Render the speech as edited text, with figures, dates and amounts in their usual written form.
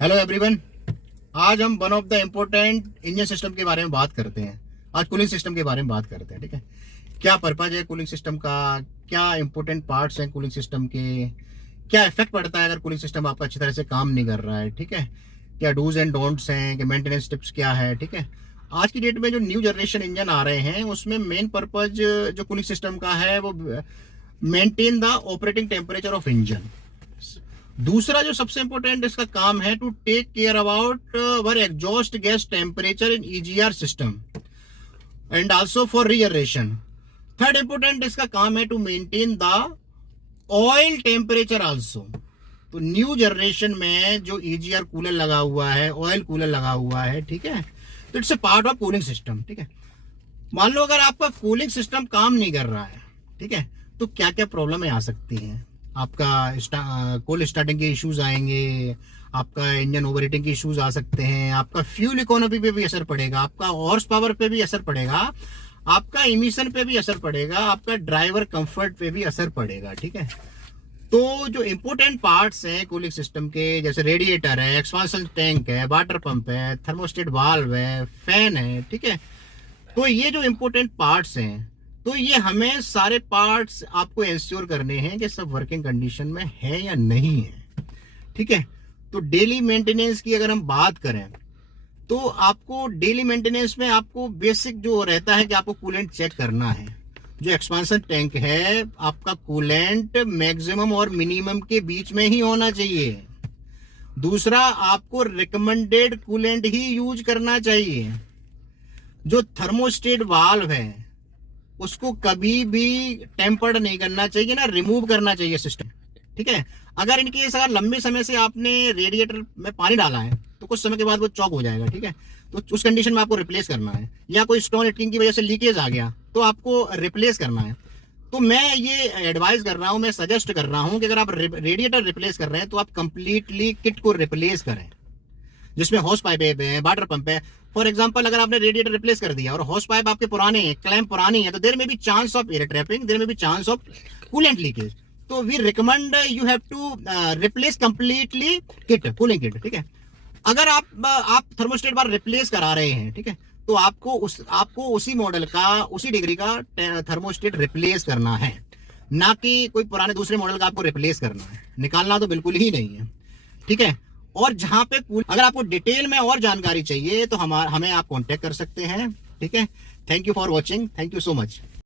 Hello everyone. आज हम one of the important engine system के बारे में बात करते हैं। आज कूलिंग सिस्टम के बारे में बात करते हैं। ठीक है, क्या पर्पज है कूलिंग सिस्टम का, क्या इंपॉर्टेंट पार्ट्स हैं कूलिंग सिस्टम के, क्या इफेक्ट पड़ता है अगर कूलिंग सिस्टम आपका अच्छी तरह से काम नहीं कर रहा है। ठीक है, क्या डूज एंड डोंट्स हैं, कि मेंटेनेंस टिप्स क्या है। ठीक है, आज की डेट में जो न्यू जनरेशन इंजन आ रहे हैं उसमें मेन पर्पज जो कूलिंग सिस्टम का है वो maintain the operating temperature of engine. दूसरा जो सबसे इंपॉर्टेंट इसका काम है to take care about where exhaust gas temperature in EGR system and also for regeneration. Third important इसका काम है to maintain the oil temperature also. तो न्यू जनरेशन में जो ईजीआर कूलर लगा हुआ है, ऑयल कूलर लगा हुआ है, ठीक है, तो it's a part of cooling system. ठीक है, मान लो अगर आपका कूलिंग सिस्टम काम नहीं कर रहा है, ठीक है, तो क्या क्या प्रॉब्लम आ सकती हैं। आपका कोल्ड स्टार्टिंग के इश्यूज आएंगे, आपका इंजन ओवरहीटिंग के इश्यूज आ सकते हैं, आपका फ्यूल इकोनॉमी पे भी असर पड़ेगा, आपका हॉर्स पावर पे भी असर पड़ेगा, आपका इमिशन पे भी असर पड़ेगा, आपका ड्राइवर कंफर्ट पे भी असर पड़ेगा। ठीक है, तो जो इंपोर्टेंट पार्ट्स हैं कूलिंग सिस्टम के, जैसे रेडिएटर है, एक्सपांशन टैंक है, वाटर पंप है, थर्मोस्टेट वाल्व है, फैन है, ठीक है, तो ये जो इंपोर्टेंट पार्ट्स हैं, तो ये हमें सारे पार्ट्स आपको इंश्योर करने हैं कि सब वर्किंग कंडीशन में है या नहीं है। ठीक है, तो डेली मेंटेनेंस की अगर हम बात करें तो आपको डेली मेंटेनेंस में आपको बेसिक जो रहता है कि आपको कूलेंट चेक करना है। जो एक्सपांशन टैंक है आपका कूलेंट मैक्सिमम और मिनिमम के बीच में ही होना चाहिए। दूसरा, आपको रिकमेंडेड कूलेंट ही यूज करना चाहिए। जो थर्मोस्टेट वाल्व है उसको कभी भी टेम्पर्ड नहीं करना चाहिए ना, रिमूव करना चाहिए सिस्टम। ठीक है, अगर इनकेस अगर लंबे समय से आपने रेडिएटर में पानी डाला है तो कुछ समय के बाद वो चॉक हो जाएगा। ठीक है, तो उस कंडीशन में आपको रिप्लेस करना है, या कोई स्टोन हिटिंग की वजह से लीकेज आ गया तो आपको रिप्लेस करना है। तो मैं ये एडवाइस कर रहा हूं, मैं सजेस्ट कर रहा हूं कि अगर आप रेडिएटर रिप्लेस कर रहे हैं तो आप कंप्लीटली किट को रिप्लेस करें, जिसमें हॉस पाइप है, वाटर पंप है। फॉर एग्जांपल, अगर आपने रेडिएटर रिप्लेस कर दिया और हॉस पाइप आपके पुराने हैं, क्लैंप पुरानी है, तो देयर में भी chance of air trapping, there में भी चांस ऑफ कूलेंट लीकेज। तो we recommend you have to replace completely kit, cooling kit. ठीक है, अगर आप थर्मोस्टेट बार रिप्लेस करा रहे हैं, ठीक है, तो आपको उसी मॉडल का, उसी डिग्री का थर्मोस्टेट रिप्लेस करना है, ना कि कोई पुराने दूसरे मॉडल का आपको रिप्लेस करना है। निकालना तो बिल्कुल ही नहीं है। ठीक है, और जहां पे अगर आपको डिटेल में और जानकारी चाहिए तो हमें आप कांटेक्ट कर सकते हैं। ठीक है, thank you for watching, thank you so much.